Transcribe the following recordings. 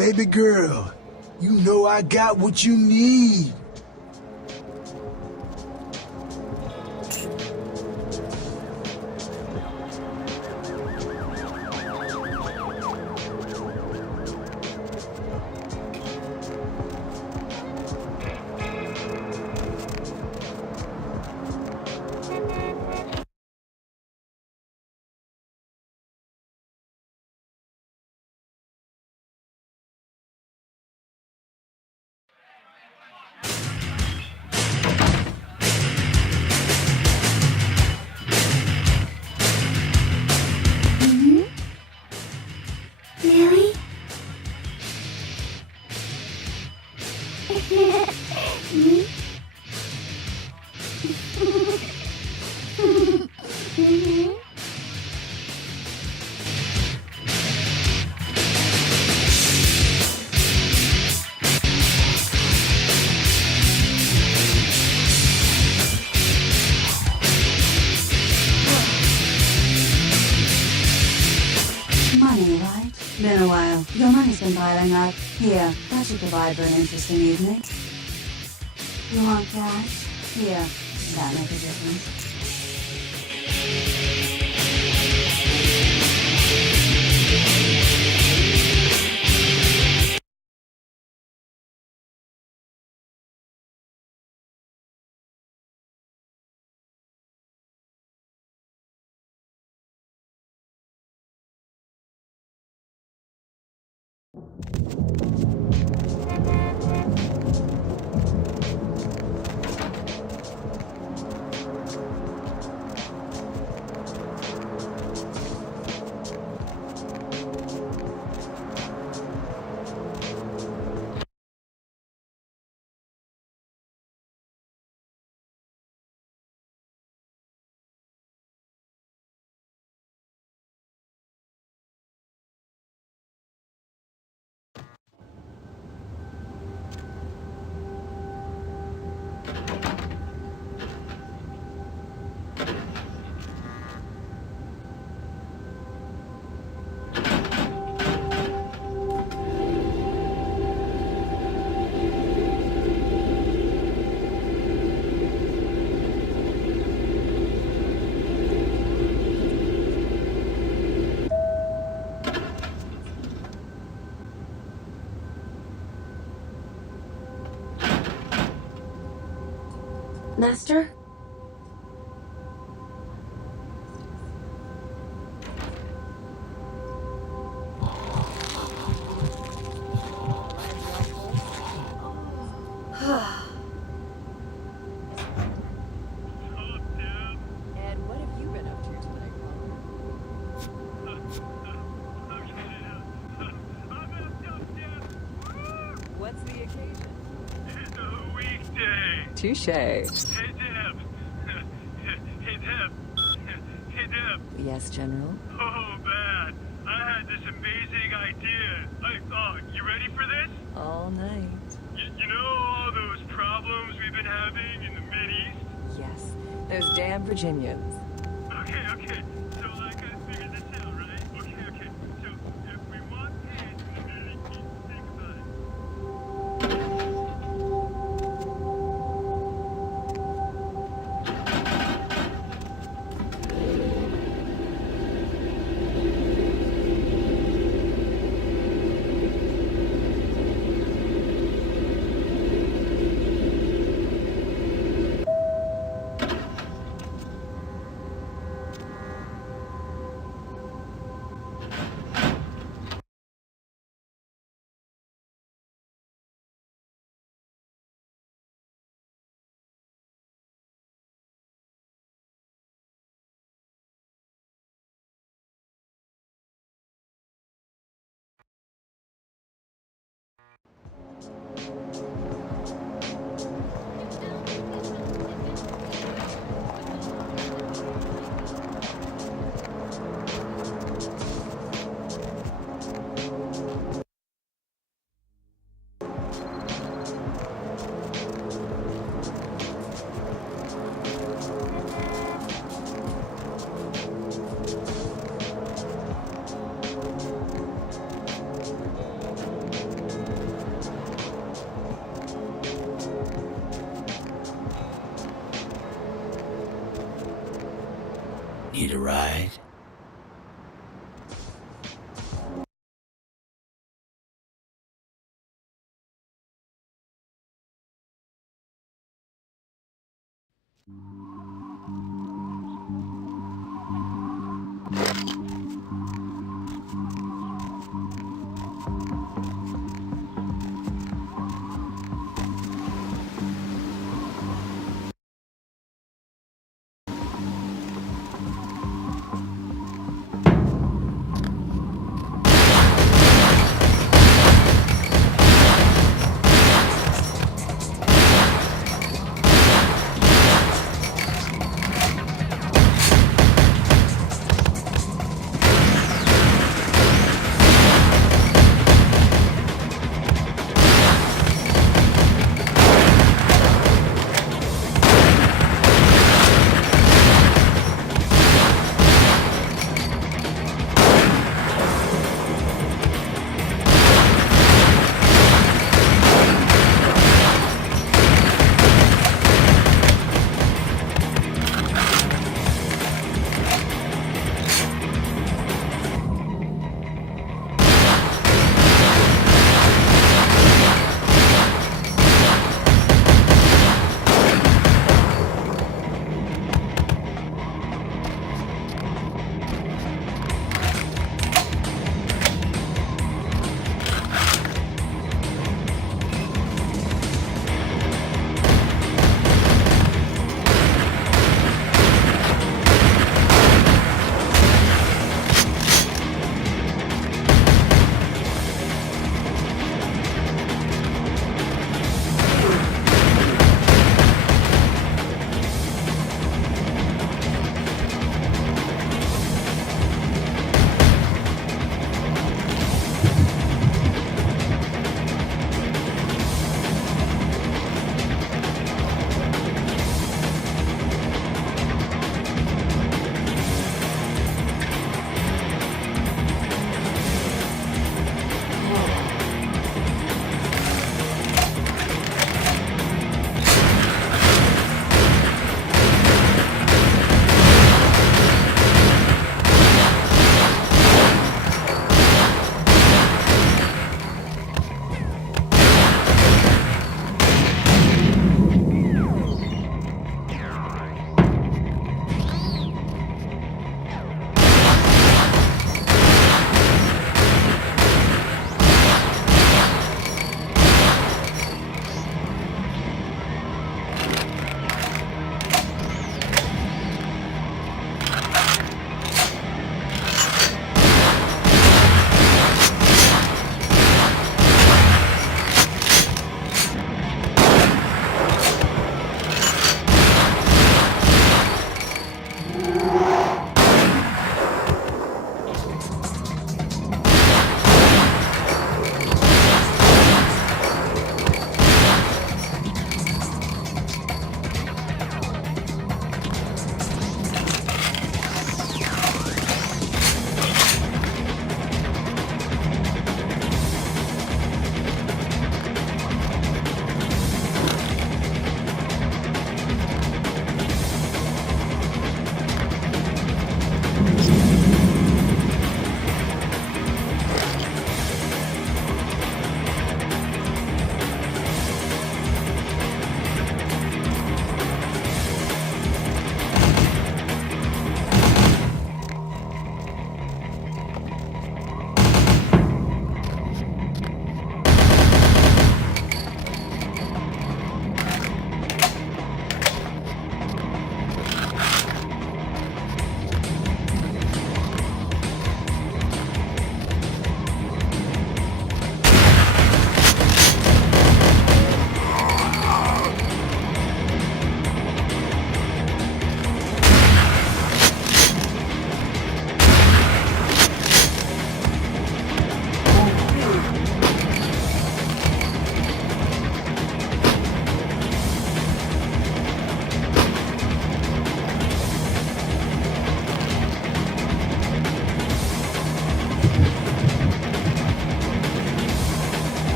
baby girl. You know I got what you need. Really? Money, right? Been a while. Your money's been piling up. Here, that should provide for an interesting evening. You want cash? Here, that make a difference. Master? And what have you been up to tonight, What's the occasion? It's a weekday. Touche. Hey, Deb. Hey, Deb. Hey, Deb. Yes, General. Oh, man. I had this amazing idea. You ready for this? All night. You know all those problems we've been having in the Mideast? Yes. Those damn Virginians. Okay. So, I figured this out, right? Okay. So, if we want peace in the Mideast, think about it. Need a ride?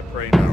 I pray not.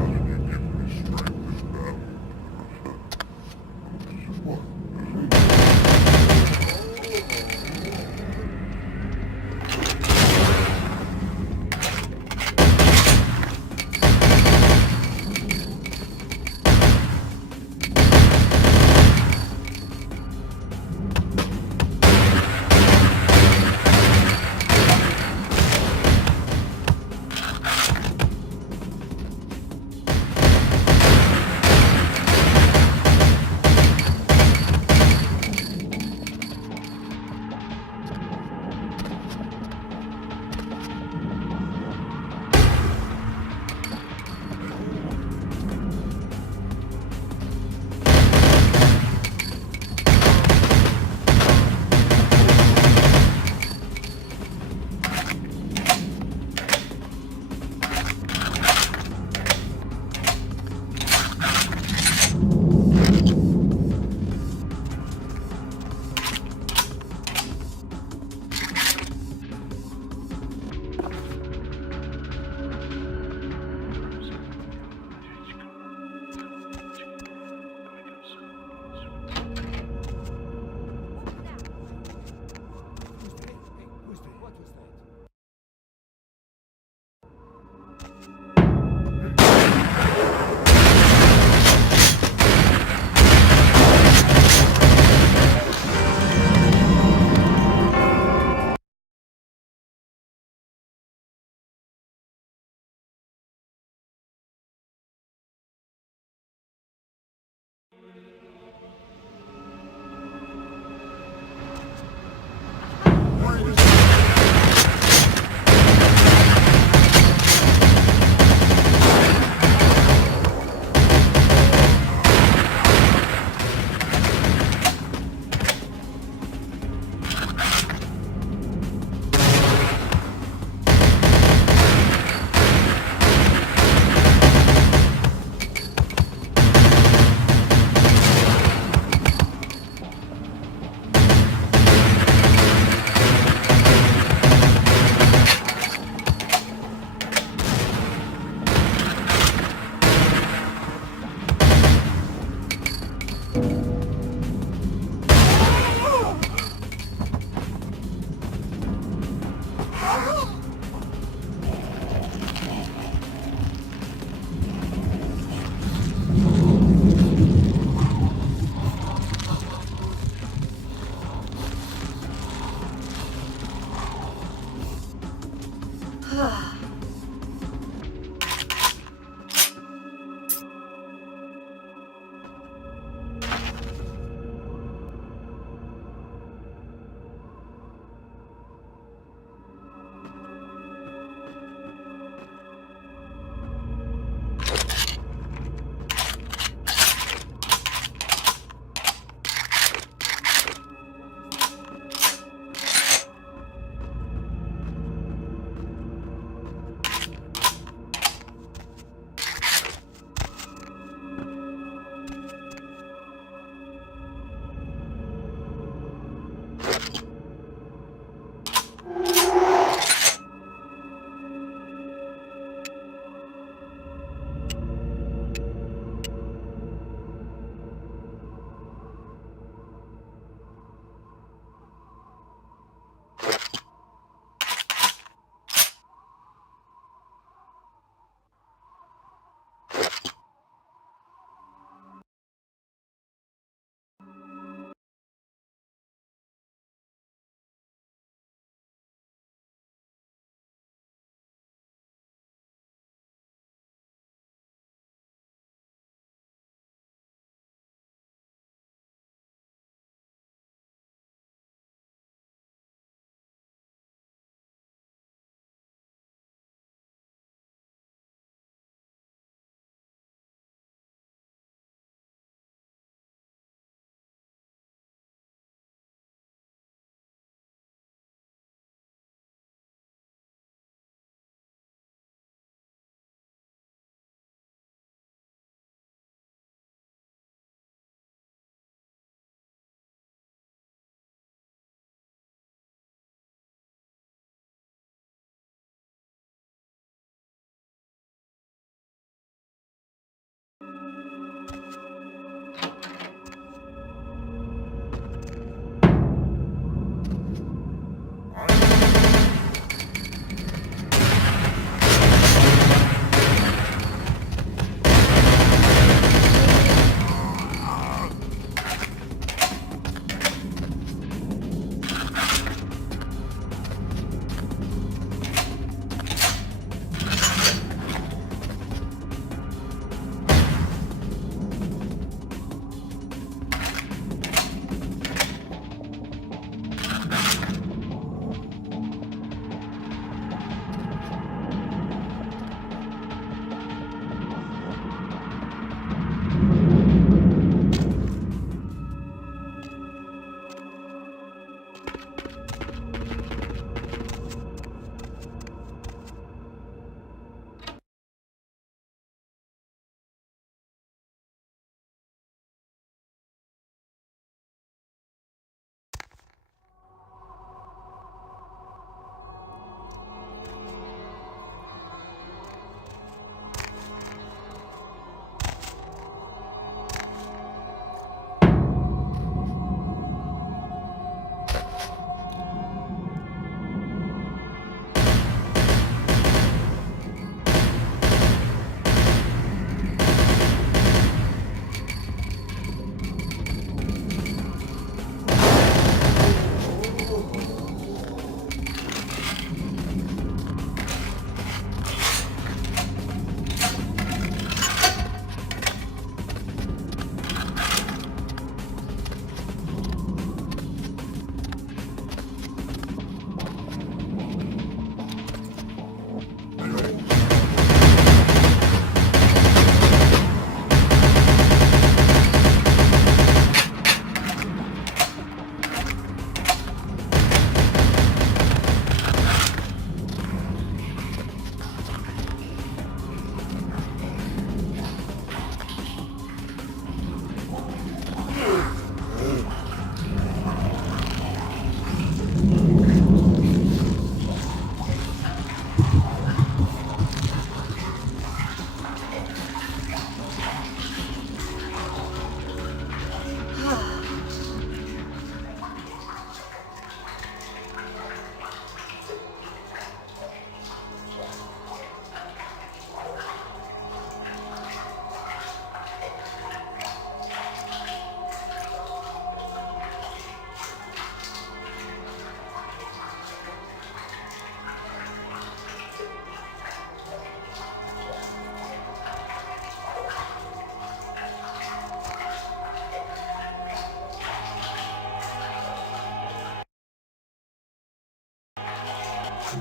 Fire.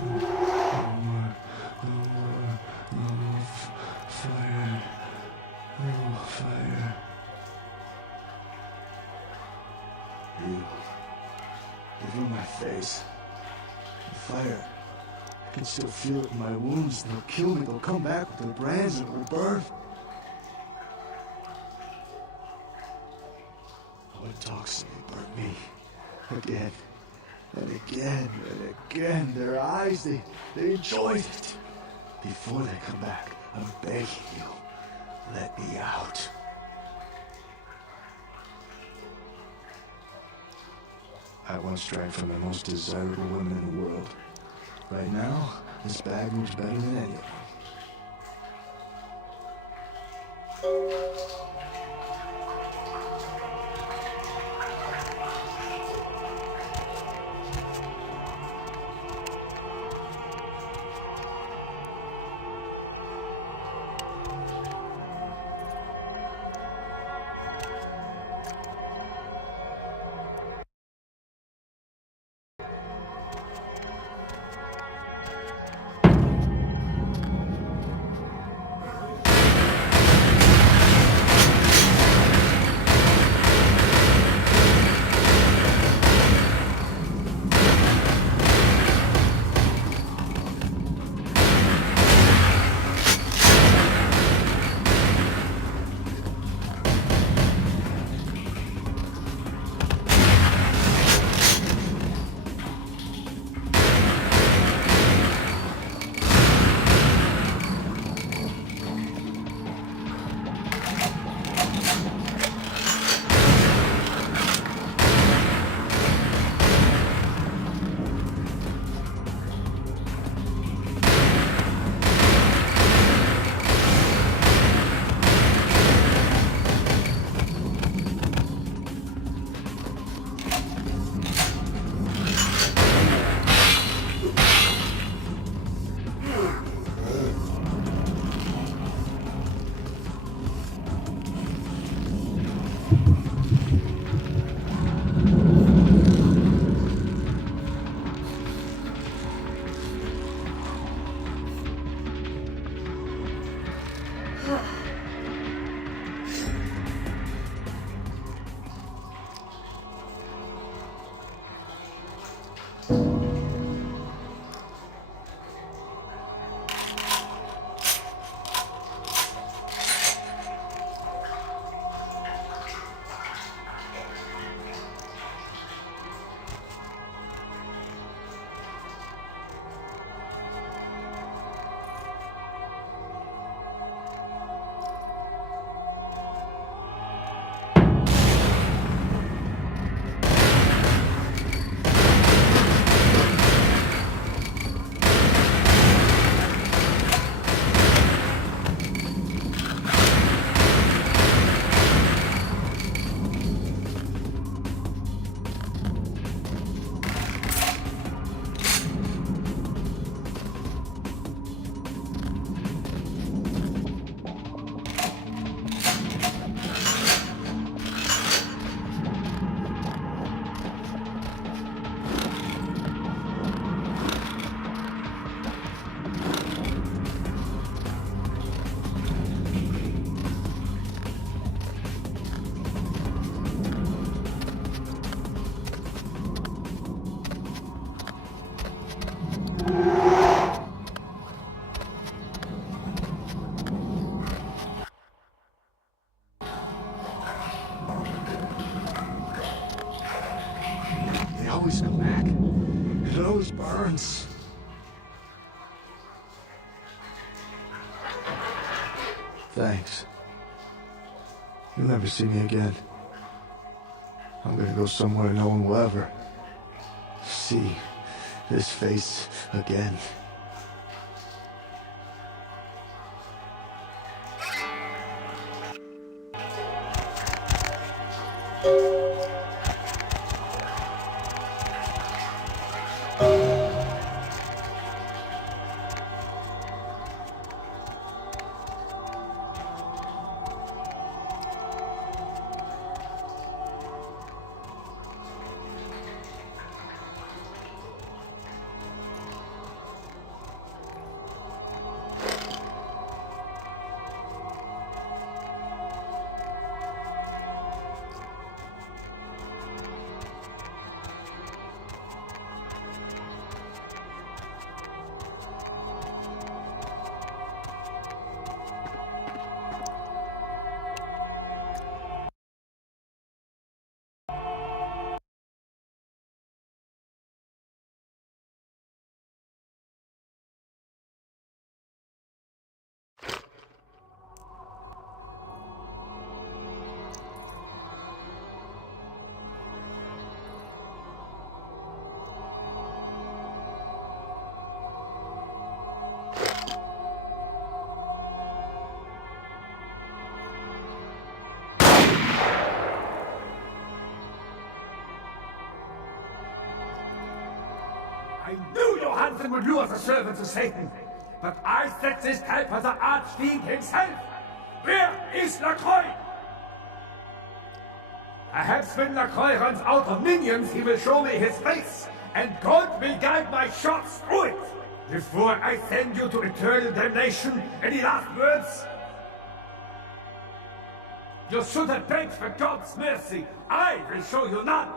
No fire. You in my face. The fire. I can still feel it in my wounds. They'll kill me. They'll come back with their brands and it will burn. What talks to me burn me. Again. And again and again. Their eyes, they enjoyed it. Before they come back, I'm begging you. Let me out. I once drank from the most desirable women in the world. Right now, this bag moves better than any of them. always come back. It always burns. Thanks. You'll never see me again. I'm gonna go somewhere no one will ever see this face again. I knew Johansen would lure the servants of Satan. But I set this trap for the Archfiend himself. Where is Lacroix? Perhaps when Lacroix runs out of minions, he will show me his face, and God will guide my shots through it. Before I send you to eternal damnation, any last words? You should have begged for God's mercy. I will show you none.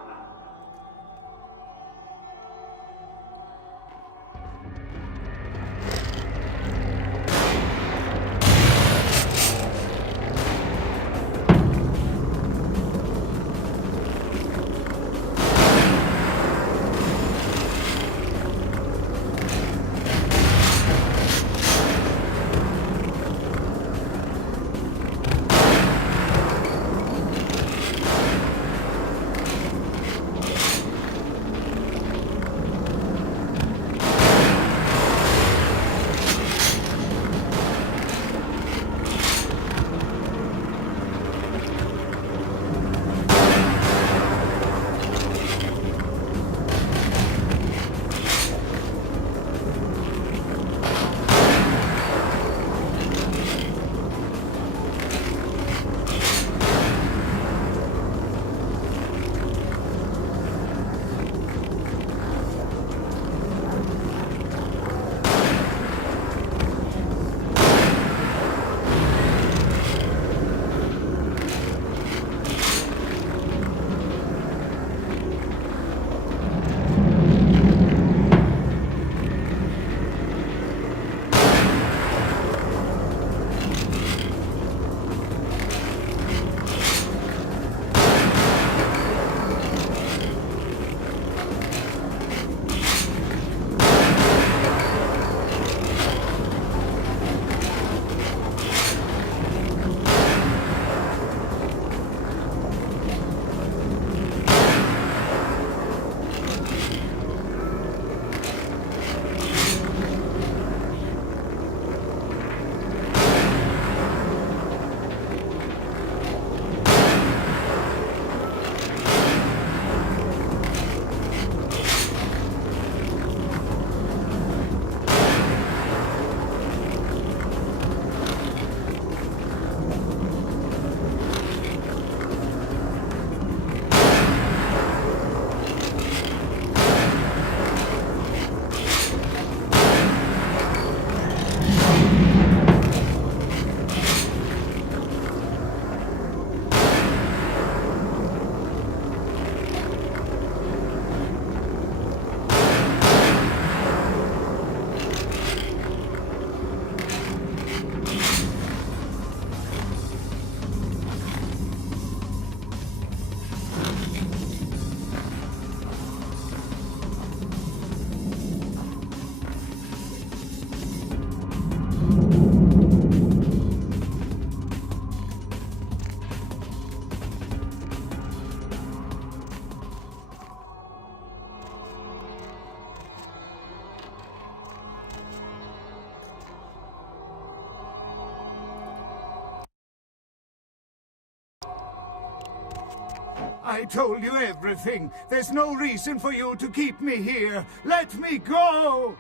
I told you everything. There's no reason for you to keep me here. Let me go!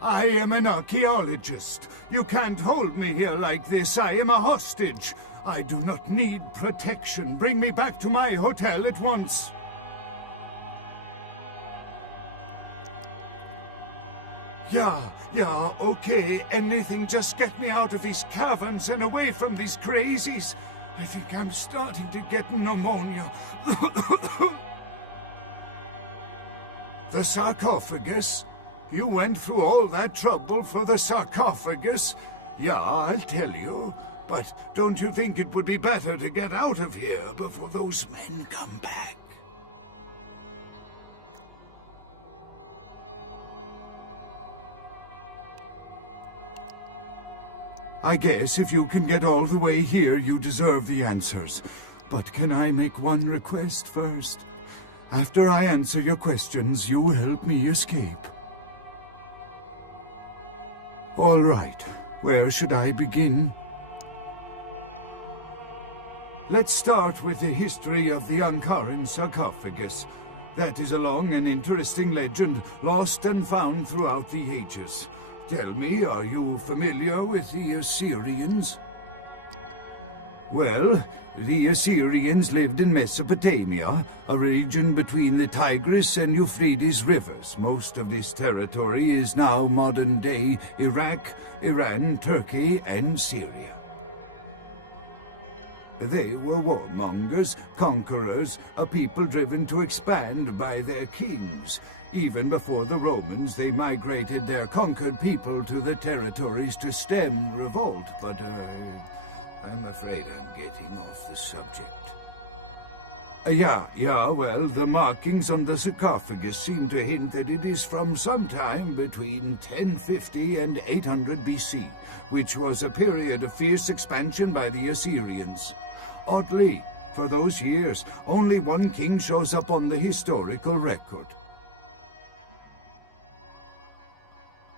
I am an archaeologist. You can't hold me here like this. I am a hostage. I do not need protection. Bring me back to my hotel at once. Yeah, okay. Anything, just get me out of these caverns and away from these crazies. I think I'm starting to get pneumonia. The sarcophagus? You went through all that trouble for the sarcophagus? Yeah, I'll tell you. But don't you think it would be better to get out of here before those men come back? I guess if you can get all the way here, you deserve the answers. But can I make one request first? After I answer your questions, you help me escape. All right. Where should I begin? Let's start with the history of the Ankaran sarcophagus. That is a long and interesting legend, lost and found throughout the ages. Tell me, are you familiar with the Assyrians? Well, the Assyrians lived in Mesopotamia, a region between the Tigris and Euphrates rivers. Most of this territory is now modern-day Iraq, Iran, Turkey, and Syria. They were warmongers, conquerors, a people driven to expand by their kings. Even before the Romans, they migrated their conquered people to the territories to stem revolt, but I'm afraid I'm getting off the subject. Well, the markings on the sarcophagus seem to hint that it is from sometime between 1050 and 800 BC, which was a period of fierce expansion by the Assyrians. Oddly, for those years, only one king shows up on the historical record.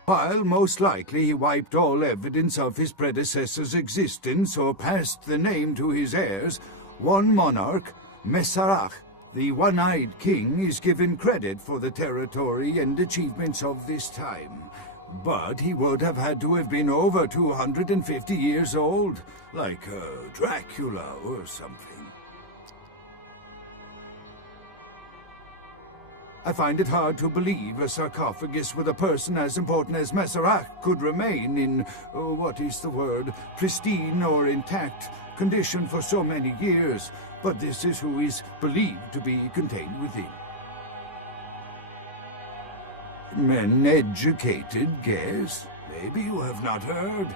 While most likely he wiped all evidence of his predecessor's existence or passed the name to his heirs, one monarch, Masquerade, the one-eyed king, is given credit for the territory and achievements of this time. But he would have had to have been over 250 years old, like Dracula or something. I find it hard to believe a sarcophagus with a person as important as Masquerade could remain in, pristine or intact condition for so many years, but this is who is believed to be contained within. An educated guess? Maybe you have not heard.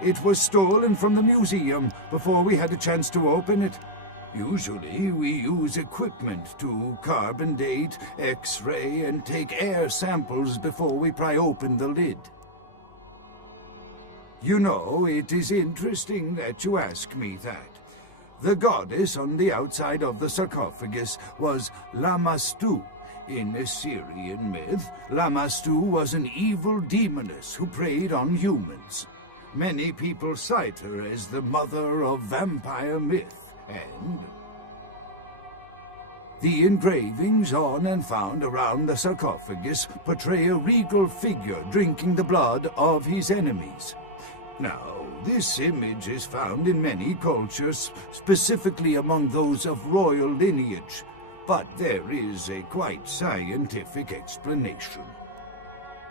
It was stolen from the museum before we had a chance to open it. Usually, we use equipment to carbon date, X-ray, and take air samples before we pry open the lid. You know, it is interesting that you ask me that. The goddess on the outside of the sarcophagus was Lamashtu. In Assyrian myth, Lamashtu was an evil demoness who preyed on humans. Many people cite her as the mother of vampire myth. And the engravings on and found around the sarcophagus portray a regal figure drinking the blood of his enemies. Now, this image is found in many cultures, specifically among those of royal lineage, but there is a quite scientific explanation.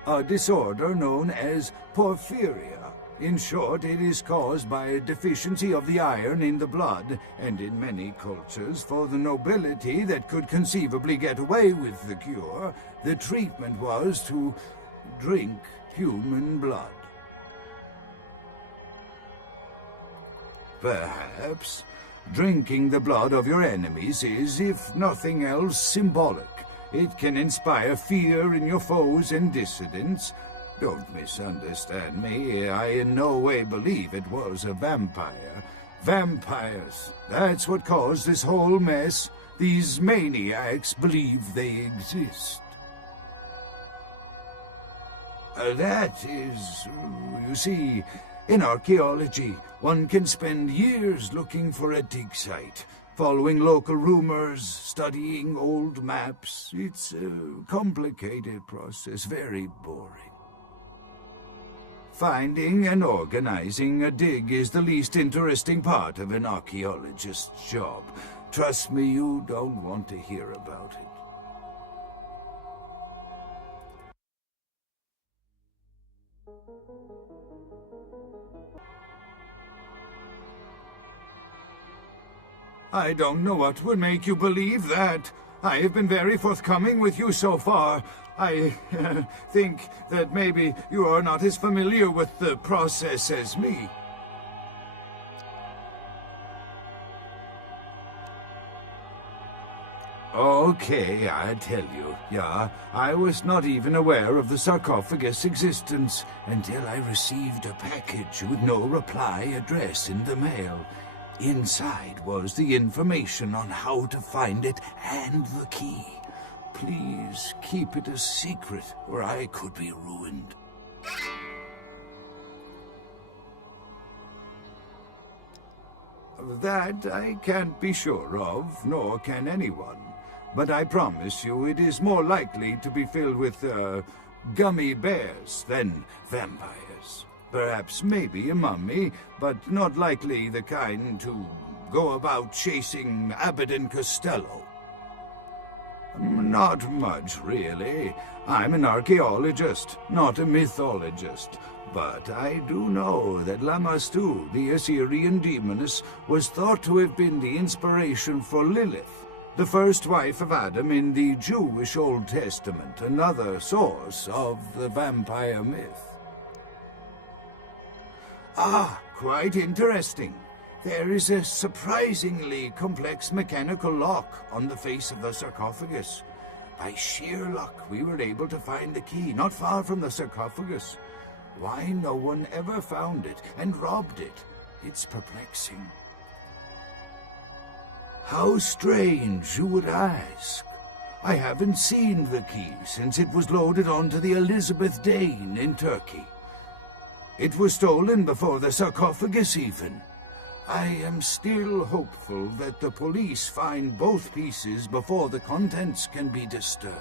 A disorder known as porphyria. In short, it is caused by a deficiency of the iron in the blood, and in many cultures, for the nobility that could conceivably get away with the cure, the treatment was to drink human blood. Perhaps drinking the blood of your enemies is, if nothing else, symbolic. It can inspire fear in your foes and dissidents. Don't misunderstand me. I in no way believe it was a vampire. Vampires. That's what caused this whole mess. These maniacs believe they exist. That is, you see, in archaeology, one can spend years looking for a dig site, following local rumors, studying old maps. It's a complicated process, very boring. Finding and organizing a dig is the least interesting part of an archaeologist's job. Trust me, you don't want to hear about it. I don't know what would make you believe that. I have been very forthcoming with you so far. I think that maybe you are not as familiar with the process as me. Okay, I tell you, I was not even aware of the sarcophagus' existence until I received a package with no reply address in the mail. Inside was the information on how to find it and the key. Please keep it a secret, or I could be ruined. That I can't be sure of, nor can anyone. but I promise you it is more likely to be filled with, gummy bears than vampires. Perhaps maybe a mummy, but not likely the kind to go about chasing Abbott and Costello. Not much, really. I'm an archaeologist, not a mythologist. But I do know that Lamashtu, the Assyrian demoness, was thought to have been the inspiration for Lilith, the first wife of Adam in the Jewish Old Testament, another source of the vampire myth. Ah, quite interesting. There is a surprisingly complex mechanical lock on the face of the sarcophagus. By sheer luck, we were able to find the key not far from the sarcophagus. Why no one ever found it and robbed it? It's perplexing. How strange, you would ask. I haven't seen the key since it was loaded onto the Elizabeth Dane in Turkey. It was stolen before the sarcophagus even. I am still hopeful that the police find both pieces before the contents can be disturbed.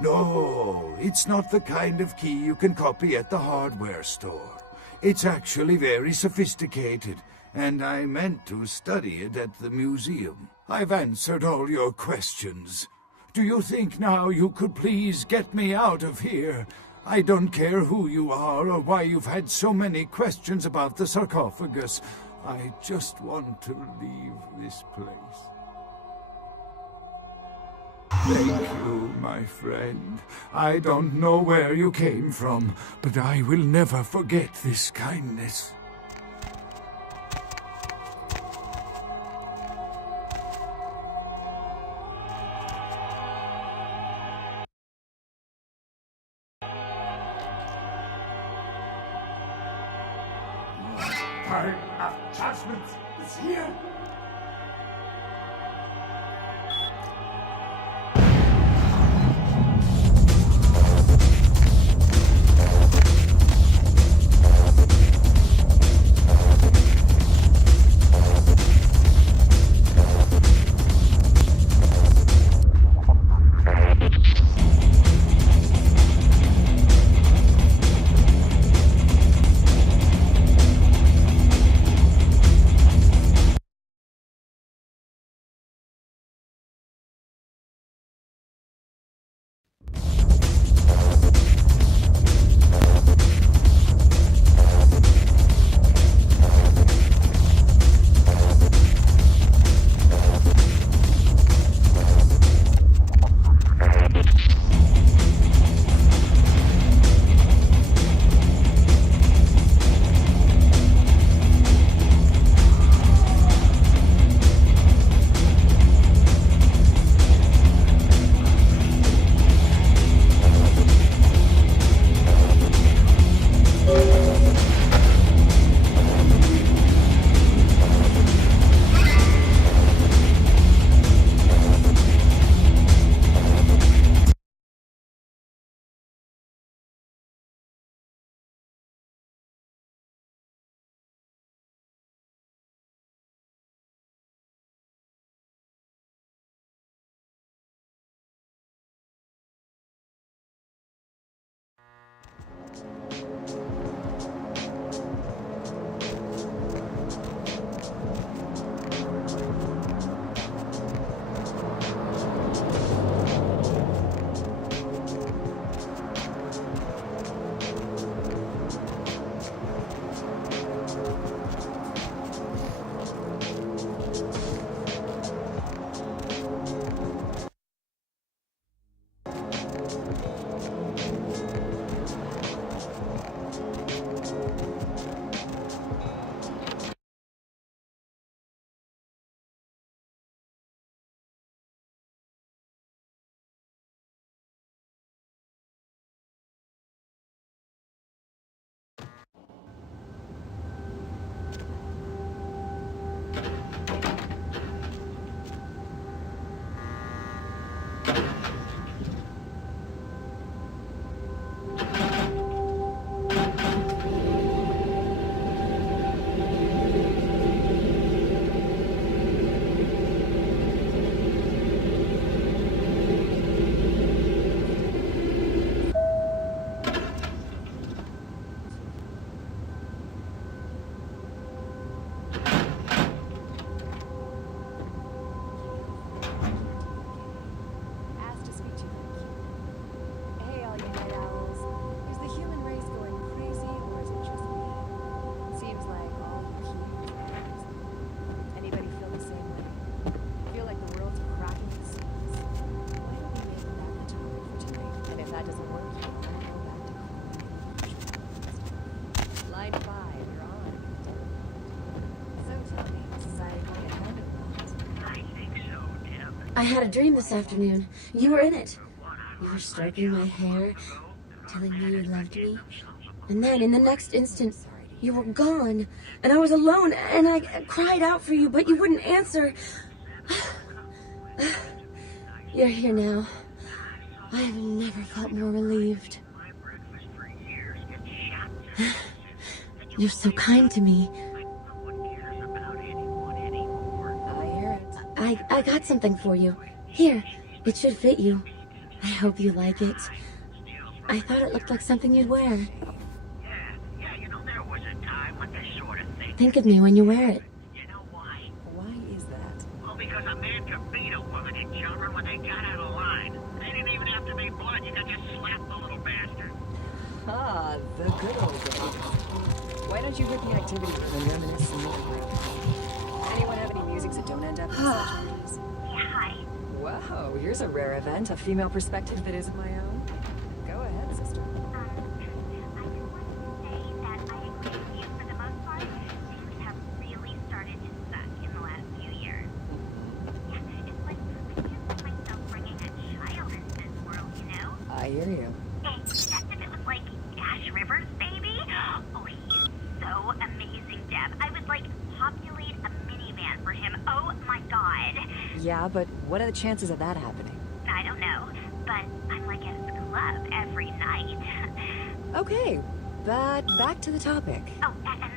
No, it's not the kind of key you can copy at the hardware store. It's actually very sophisticated, and I meant to study it at the museum. I've answered all your questions. Do you think now you could please get me out of here? I don't care who you are or why you've had so many questions about the sarcophagus. I just want to leave this place. Thank you, my friend. I don't know where you came from, but I will never forget this kindness. Time of judgment is here. I had a dream this afternoon. You were in it. You were stroking my hair, telling me you loved me. And then, in the next instant, you were gone. And I was alone, and I cried out for you, but you wouldn't answer. You're here now. I have never felt more relieved. You're so kind to me. I hear it. I got something for you. Here, it should fit you. I hope you like it. I thought it looked like something you'd wear. Yeah, there was a time when this sort of thing. Think of me when you wear it. You know why? Why is that? Well, because a man could beat a woman and children when they got out of line. They didn't even have to be blood. You could just slap the little bastard. Ah, the good old days. Why don't you hit the activity room and reminisce some more? Anyone have any musics that don't end up in such movies? Hi. Whoa, here's a rare event, a female perspective that isn't my own. Go ahead, sister. I just wanted to say that I agree with you for the most part. Things have really started to suck in the last few years. Yeah, it's like I can't see myself bringing a child into this world, I hear you. Except if it was like Ash Rivers, baby. Oh, he's so amazing, Deb. I would populate a minivan for him. Oh my god. Yeah, but what are the chances of that happening? I don't know, but I'm at his club every night. Okay, but back to the topic. Oh, and